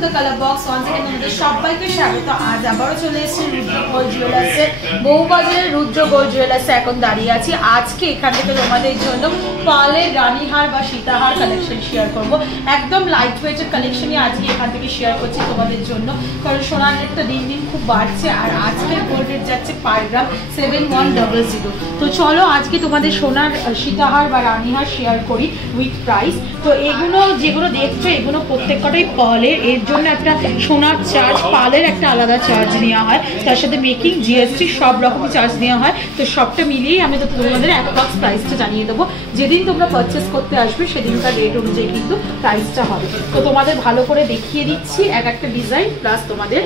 Two the colour box. Once again তোমাদের সবাইকে স্বাগত। আজ আবারও চলে এসেছি রুদ্র গোল্ড জুয়েলার্সে, বউবাজারের রুদ্র গোল্ড জুয়েলার্সে এখন দাঁড়িয়ে আছি। আজকে এখান থেকে তোমাদের জন্য পার্লের রানীহার বা সীতাহার কালেকশন শেয়ার করব। একদম লাইট ওয়েটের কালেকশনই আজকে এখান থেকে শেয়ার করছি তোমাদের জন্য, কারণ সোনার রেটটা দিন দিন খুব বাড়ছে আর আজকের গোল্ড রেট যাচ্ছে পার গ্রাম 7100। তো চলো আজকে তোমাদের সোনার সীতাহার বা রানীহার শেয়ার করি উইথ প্রাইস। তো এগুলো যেগুলো দেখছো এগুলো প্রত্যেক কটাই পার্লের, এর জন্য একটা সোনার চার্জ, পার্লের একটা আলাদা চার্জ নেওয়া হয়, তার সাথে মেকিং, জিএসটি সব রকম চার্জ নেওয়া হয়। তো সবটা মিলিয়েই আমি তো তোমাদের অ্যাপ্রক্স প্রাইসটা জানিয়ে দেবো। যেদিন তোমরা পারচেস করতে আসবে সেদিনকার রেট অনুযায়ী কিন্তু প্রাইসটা হবে। তো তোমাদের ভালো করে দেখিয়ে দিচ্ছি এক একটা ডিজাইন, প্লাস তোমাদের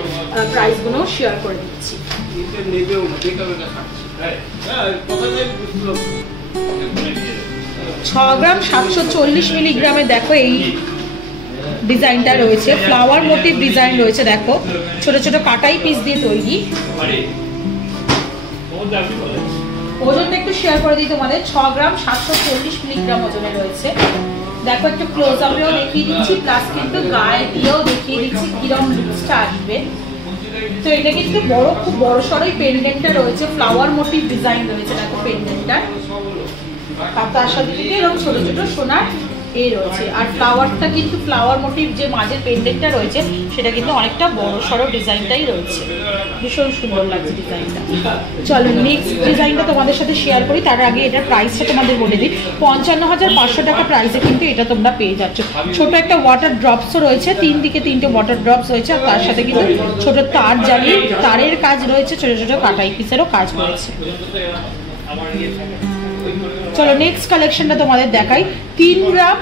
প্রাইসগুলো শেয়ার করে দিচ্ছি। 6 গ্রাম 740 মিলিগ্রামে দেখো এই ডিজাইনটা রয়েছে, ফ্লাওয়ার মোটিভ ডিজাইন রয়েছে। দেখো ছোট ছোট কাটাই পিস দিয়ে তৈরি। ওজনটা একটু শেয়ার করে দিই তোমাদের। 6 গ্রাম 740 মিলিগ্রাম ওজনে রয়েছে। দেখো একটু ক্লোজ আপেও দেখিয়ে দিচ্ছি, প্লাস কিন্তু গায়ে দিয়েও দেখিয়ে দিচ্ছি কিরকম লুকসটা আসবে। তো এটা কিন্তু বড়, খুব বড় সড়ই পেন্ডেন্টটা রয়েছে, ফ্লাওয়ার মোটিভ ডিজাইন রয়েছে। দেখো পেন্ডেন্টটা, আর তার সাথে এরকম ছোট ছোট সোনার এই রয়েছে। আর ফ্লাওয়ারটা কিন্তু ফ্লাওয়ার মোটিভ যে মাঝের পেন্ডেন্টটা রয়েছে সেটা কিন্তু অনেকটা বড় সড়ো ডিজাইনটাই রয়েছে, ভীষণ সুন্দর লাগছে ডিজাইনটা। চলো নেক্সট ডিজাইনটা তোমাদের সাথে শেয়ার করি। তার আগে এটার প্রাইসটা তোমাদের বলে দিই। 55,500 টাকা প্রাইসে কিন্তু এটা তোমরা পেয়ে যাচ্ছ। ছোট একটা ওয়াটার ড্রপসও রয়েছে, 3 দিকে 3টে ওয়াটার ড্রপস রয়েছে, আর তার সাথে কিন্তু ছোট তার জ্বালিয়ে তারের কাজ রয়েছে, ছোট ছোট কাটাই পিসেরও কাজ রয়েছে। চলো নেক্সট কালেকশনটা তোমাদের দেখাই। 3 গ্রাম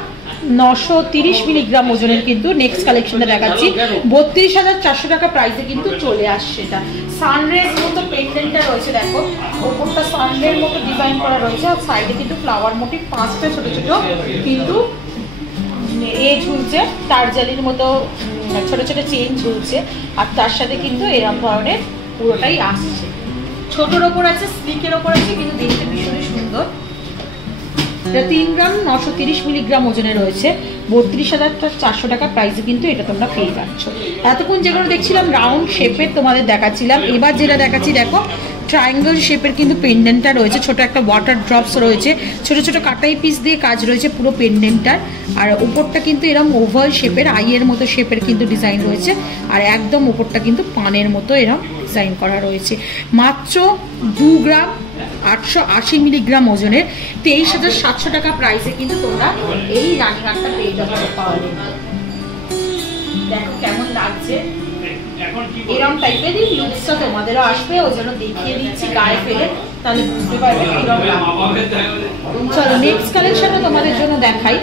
930 মিলিগ্রাম ওজনের কিন্তু নেক্সট কালেকশনটা দেখাচ্ছি। 32,400 টাকা প্রাইসে কিন্তু চলে আসছে। এটা সানরেজ মতো পেন্ডেন্টটা রয়েছে। দেখো ওপরটা সানরের মতো ডিজাইন করা রয়েছে, আর সাইডে কিন্তু ফ্লাওয়ার মোটিভ 5টা ছোট ছোট কিন্তু এ ঝুলছে, তারজালির মতো ছোট ছোট চেইন ঝুলছে, আর তার সাথে কিন্তু এরকম ধরনের পুরোটাই আসছে। ছোটর ওপর আছে, স্লিকের ওপর আছে, কিন্তু দেখতে ভীষণই সুন্দর। এটা 3 গ্রাম 930 মিলিগ্রাম ওজনে রয়েছে। 32,400 টাকা প্রাইসে কিন্তু এটা তোমরা পেয়ে যাচ্ছ। এতক্ষণ যেগুলো দেখছিলাম রাউন্ড শেপের তোমাদের দেখাচ্ছিলাম, এবার যেটা দেখাচ্ছি দেখো ট্রায়াঙ্গেল শেপের কিন্তু পেন্ডেন্টটা রয়েছে। ছোট একটা ওয়াটার ড্রপস রয়েছে, ছোট ছোট কাটাই পিস দিয়ে কাজ রয়েছে পুরো পেন্ডেন্টটার। আর উপরটা কিন্তু এরকম ওভাল শেপের, আইয়ের মতো শেপের কিন্তু ডিজাইন রয়েছে, আর একদম উপরটা কিন্তু পানের মতো এরকম ডিজাইন করা রয়েছে। মাত্র 2 গ্রাম 880 মিলিগ্রাম ওজনের 23,700 টাকা প্রাইসে কিন্তু তোমরা এই রানীহারটা পেয়ে যাচ্ছ। দেখো কেমন লাগছে, এরকম টাইপের লুকসটা তোমাদেরও আসবে, ওই জন্য দেখিয়ে দিচ্ছি গায়ে ফেলে, তাহলে বুঝতে পারবে কিরকম লাগবে। চলো নেক্সট কালেকশনটা তোমাদের জন্য দেখাই।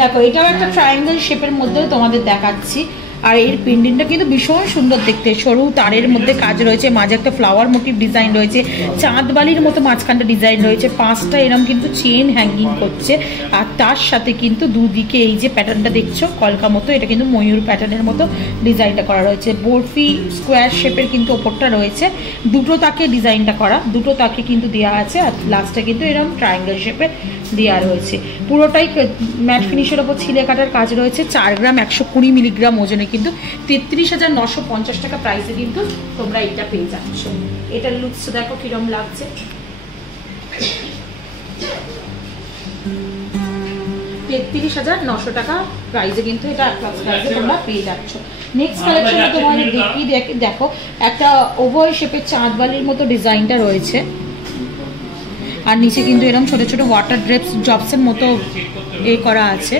দেখো এটাও একটা ট্রায়াঙ্গেল শেপের মধ্যে তোমাদের দেখাচ্ছি, আর এর পেন্ডেন্টটা কিন্তু ভীষণ সুন্দর দেখতে। সরু তারের মধ্যে কাজ রয়েছে, মাঝে একটা ফ্লাওয়ার মোটিভ ডিজাইন রয়েছে, চাঁদ বালির মতো মাঝখানটা ডিজাইন রয়েছে, 5টা এরকম কিন্তু চেন হ্যাঙ্গিং করছে, আর তার সাথে কিন্তু দুদিকে এই যে প্যাটার্নটা দেখছো কলকা মতো, এটা কিন্তু ময়ূর প্যাটার্নের মতো ডিজাইনটা করা রয়েছে। বরফি স্কোয়ার শেপের কিন্তু ওপরটা রয়েছে, দুটো তাকে ডিজাইনটা করা, দুটো তাকে কিন্তু দেওয়া আছে, আর লাস্টে কিন্তু এরকম ট্রায়াঙ্গেল শেপে দেওয়া রয়েছে। পুরোটাই ম্যাট ফিনিশের ওপর ছিলে কাটার কাজ রয়েছে। 4 গ্রাম 120 মিলিগ্রাম ওজনে কিন্তু 33,950 টাকা প্রাইসে কিন্তু তোমরা এটা পেয়ে যাচ্ছ। এটার লুকস দেখো কিরকম লাগছে। 33,900 টাকা প্রাইসে কিন্তু এটা তোমরা পেয়ে যাচ্ছ। নেক্সট কালেকশনটা তোমাদের দেখো একটা ওভাল শেপের চাঁদ বালির মতো ডিজাইনটা রয়েছে, আর নিচে কিন্তু এরকম ছোট ছোট ওয়াটার ড্রপসের মতো এ করা আছে,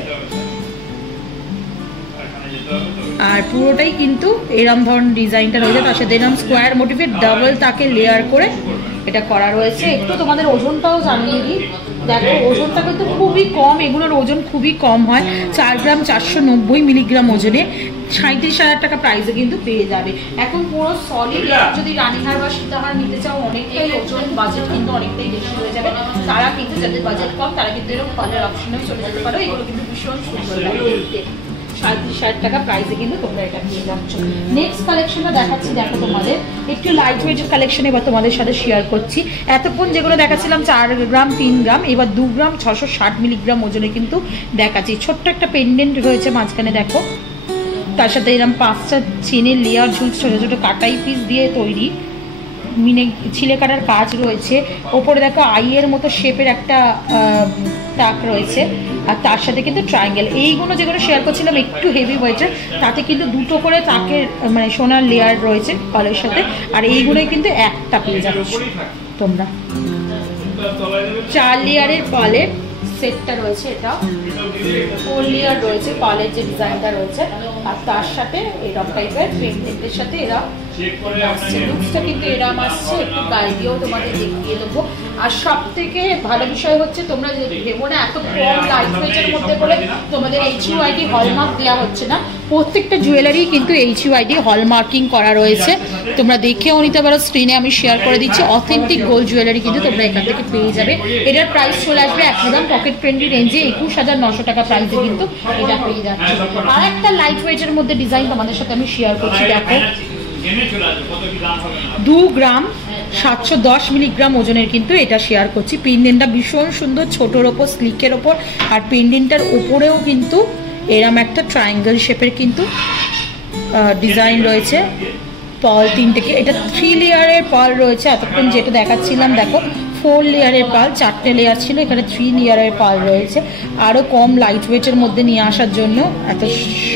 আর পুরোটাই কিন্তু এরম ধরনের ডিজাইনটা রয়েছে, তার সাথে এরকম স্কোয়ার মোটিভের ডাবল তাকে লেয়ার করে এটা করা রয়েছে। একটু তোমাদের ওজনটাও জানিয়ে দিই। দেখো ওজনটা কিন্তু খুবই কম, এগুলোর ওজন খুবই কম হয়। 4 গ্রাম 490 মিলিগ্রাম ওজনে 37,000 টাকা প্রাইসে কিন্তু পেয়ে যাবে। এখন পুরো সলিড যদি রানীহার বা সীতাহার নিতে চাও অনেকটাই ওজন, বাজেট কিন্তু অনেকটাই বেশি হয়ে যাবে। তারা কিন্তু যাদের বাজেট কম তারা কিন্তু এরকম কালার অপশনেও চলে যেতে পারো। এগুলো কিন্তু ভীষণ সুন্দর লাগে দেখতে। 37,000 টাকা প্রাইসে কিন্তু তোমরা এটা পেয়ে যাচ্ছ। নেক্সট কালেকশনটা দেখাচ্ছি, দেখো তোমাদের একটু লাইট ওয়েটের কালেকশন এবার তোমাদের সাথে শেয়ার করছি। এতক্ষণ যেগুলো দেখাচ্ছিলাম 4 গ্রাম 3 গ্রাম, এবার 2 গ্রাম 660 মিলিগ্রাম ওজনে কিন্তু দেখাচ্ছি। ছোট্ট একটা পেন্ডেন্ট রয়েছে মাঝখানে, দেখো তার সাথে এরকম 5টা চেনের লেয়ার ঝুলছে, ছোটো ছোটো কাটাই পিস দিয়ে তৈরি, মিনে ছিলে কাটার কাজ রয়েছে। ওপরে দেখো আইয়ের মতো শেপের একটা টাক রয়েছে, আর তার সাথে কিন্তু ট্রায়াঙ্গেল। এইগুলো যেগুলো শেয়ার করছিলাম একটু হেভি ওয়েটের, তাতে কিন্তু দুটো করে তাকের মানে সোনার লেয়ার রয়েছে পালের সাথে, আর এইগুলোই কিন্তু একটা পেয়ে যাচ্ছ তোমরা। 4 লেয়ারের পালের সেটটা রয়েছে, এটা 4 লেয়ার রয়েছে পালের যে ডিজাইনটা রয়েছে, আর তার সাথে এরকম টাইপের প্রিন্টের সাথে এরা আসছে। লুকসটা কিন্তু এরকম আসছে, একটু গায়ে দিয়েও তোমাদের দেখিয়ে দেবো। আর সব থেকে ভালো বিষয় হচ্ছে তোমরা যে ভেবো না এত কম লাইট ওয়েটের মধ্যে করে তোমাদের HUID হলমার্ক দেওয়া হচ্ছে না, প্রত্যেকটা জুয়েলারি কিন্তু HUID হলমার্কিং করা রয়েছে, তোমরা দেখেও নিতে পারো। স্ক্রিনে আমি শেয়ার করে দিচ্ছি, অথেন্টিক গোল্ড জুয়েলারি কিন্তু তোমরা এখান থেকে পেয়ে যাবে। এটার প্রাইস চলে আসবে একদম পকেট ফ্রেন্ডলি রেঞ্জে, 21,900 টাকা প্রাইসে কিন্তু এটা পেয়ে যাচ্ছে। আর একটা লাইট ওয়েটের মধ্যে ডিজাইন তোমাদের সাথে আমি শেয়ার করছি, দেখো 2 গ্রাম 710 মিলিগ্রাম ওজনের কিন্তু এটা শেয়ার করছি। পেন্ডেন্টটা ভীষণ সুন্দর, ছোটোর ওপর স্লিকের ওপর, আর পেন্ডেন্টটার ওপরেও কিন্তু এরম একটা ট্রায়াঙ্গেল শেপের কিন্তু ডিজাইন রয়েছে। পাল 3টে, এটা 3 লেয়ারের পাল রয়েছে, এতক্ষণ যেটা দেখাচ্ছিলাম দেখো 4 লেয়ারের পাল, 4টে লেয়ার ছিল, এখানে 3 লেয়ারের পাল রয়েছে। আরও কম লাইট ওয়েটের মধ্যে নিয়ে আসার জন্য এত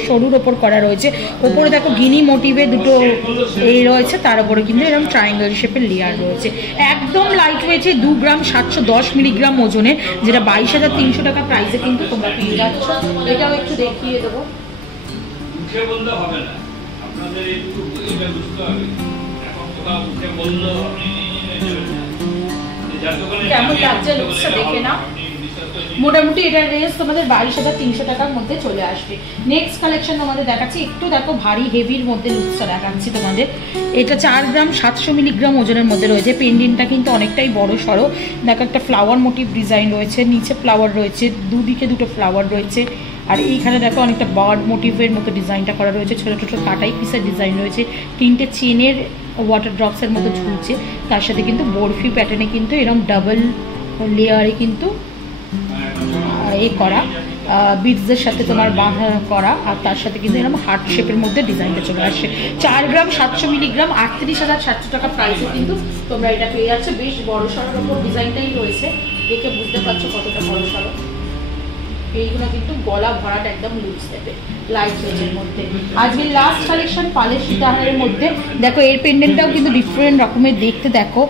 সরুর ওপর করা রয়েছে। ওপরে দেখো গিনি মোটিভে দুটো এই রয়েছে, তার উপরে কিন্তু এরকম ট্রায়াঙ্গেল শেপের লেয়ার রয়েছে। একদম লাইট ওয়েটে 2 গ্রাম 710 মিলিগ্রাম ওজনের, যেটা 22,300 টাকা প্রাইসে কিন্তু তোমরা পেয়ে যাচ্ছ। এটাও একটু দেখিয়ে দেবো। কেমন লাগছে লুকসটা দেখে না? মোটামুটি এটার রেঞ্জ তোমাদের 22,300 টাকার মধ্যে চলে আসবে। নেক্সট কালেকশন তোমাদের দেখাচ্ছি, একটু দেখো ভারী হেভির মধ্যে লুকসটা দেখাচ্ছি তোমাদের। এটা 4 গ্রাম 700 মিলিগ্রাম ওজনের মধ্যে রয়েছে। পেন্ডেন্টটা কিন্তু অনেকটাই বড় সড়ো, দেখো একটা ফ্লাওয়ার মোটিভ ডিজাইন রয়েছে, নিচে ফ্লাওয়ার রয়েছে, দুদিকে দুটো ফ্লাওয়ার রয়েছে, আর এইখানে দেখো অনেকটা বার্ড মোটিভের মতো ডিজাইনটা করা রয়েছে, ছোটো ছোটো কাটাই পিসের ডিজাইন রয়েছে, 3টে চেনের ওয়াটার ড্রপসের মতো ঝুলছে, তার সাথে কিন্তু বরফি প্যাটার্নে কিন্তু এরকম ডাবল লেয়ারে কিন্তু করা বিটসের সাথে তোমার বাঁধা করা, আর তার সাথে কিন্তু এরকম হার্ট শেপের মধ্যে ডিজাইনটা চলে আসছে। 4 গ্রাম 700 মিলিগ্রাম 38,700 টাকা প্রাইসে কিন্তু তোমরা এটা পেয়ে যাচ্ছে। বেশ বড় সড়োর ওপর ডিজাইনটাই রয়েছে, দেখে বুঝতে পারছো কতটা বড় সড়ো। এইগুলো কিন্তু গলা ভরাটা একদম লুজ দেবে লাইট ওয়েটের মধ্যে। আজকে লাস্ট কালেকশন পালের সীতাহারের মধ্যে দেখো, এর পেন্ডেন্টটাও কিন্তু ডিফারেন্ট রকমের দেখতে, দেখো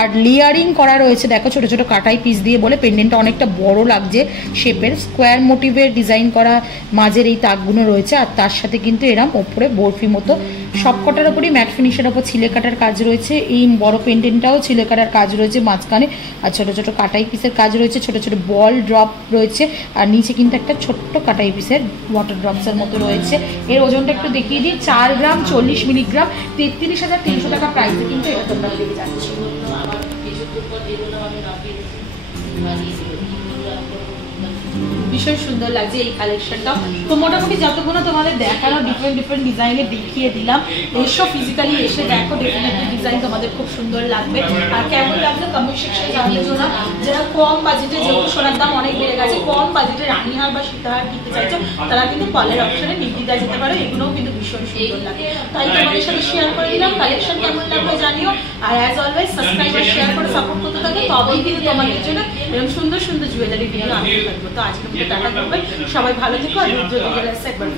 আর লেয়ারিং করা রয়েছে, দেখো ছোটো ছোটো কাটাই পিস দিয়ে বলে পেন্ডেন্টটা অনেকটা বড় লাগছে শেপের, স্কোয়ার মোটিভের ডিজাইন করা মাঝের এই তাকগুলো রয়েছে, আর তার সাথে কিন্তু এরম ওপরে বরফি মতো সবকটার ওপরই ম্যাট ফিনিশের ওপর ছিলে কাটার কাজ রয়েছে। এই বড় পেন্ডেন্টটাও ছিলে কাটার কাজ রয়েছে মাঝখানে, আর ছোটো ছোটো কাটাই পিসের কাজ রয়েছে, ছোটো ছোটো বল ড্রপ রয়েছে, আর নিচে কিন্তু একটা ছোট্ট কাটাই পিসের ওয়াটার ড্রপসের মতো রয়েছে। এর ওজনটা একটু দেখিয়ে দিই, 4 গ্রাম 40 মিলিগ্রাম 33,300 টাকা প্রাইসে কিন্তু এটা তোমরা পেয়ে যাচ্ছ। ভীষণ সুন্দর লাগছে এই কালেকশনটা। তো মোটামুটি যতগুলো তোমাদের দেখানো ডিফারেন্ট ডিফারেন্ট ডিজাইনে দেখিয়ে দিলাম, এসব ফিজিক্যালি এসে দেখো, ডেফিনেটলি ডিজাইন তোমাদের খুব সুন্দর লাগবে। আর কেমন লাগলো কমেন্ট সেকশনে জানিয়ে দিও না। যারা কম বাজেটে, যেহেতু সোনার দাম অনেক বেড়ে গেছে, কম বাজেটে রানীহার বা সীতাহার কিনতে চাইছো, তারা কিন্তু পালের অপশনে নির্দ্বিধায় যেতে পারো, এগুলোও কিন্তু ভীষণ সুন্দর লাগে। তাই তোমাদের সাথে শেয়ার করে দিলাম। কালেকশন কেমন লাগলো জানিও, আর অ্যাজ অলওয়েজ সাবস্ক্রাইব আর শেয়ার করে সাপোর্ট করতে থাকো, তবেই কিন্তু তোমাদের জন্য এরকম সুন্দর সুন্দর জুয়েলারি ভিডিও আনতে থাকবো। তো আজকে টাটা করবে, সবাই ভালো থেকো, আর রুদ্র একবার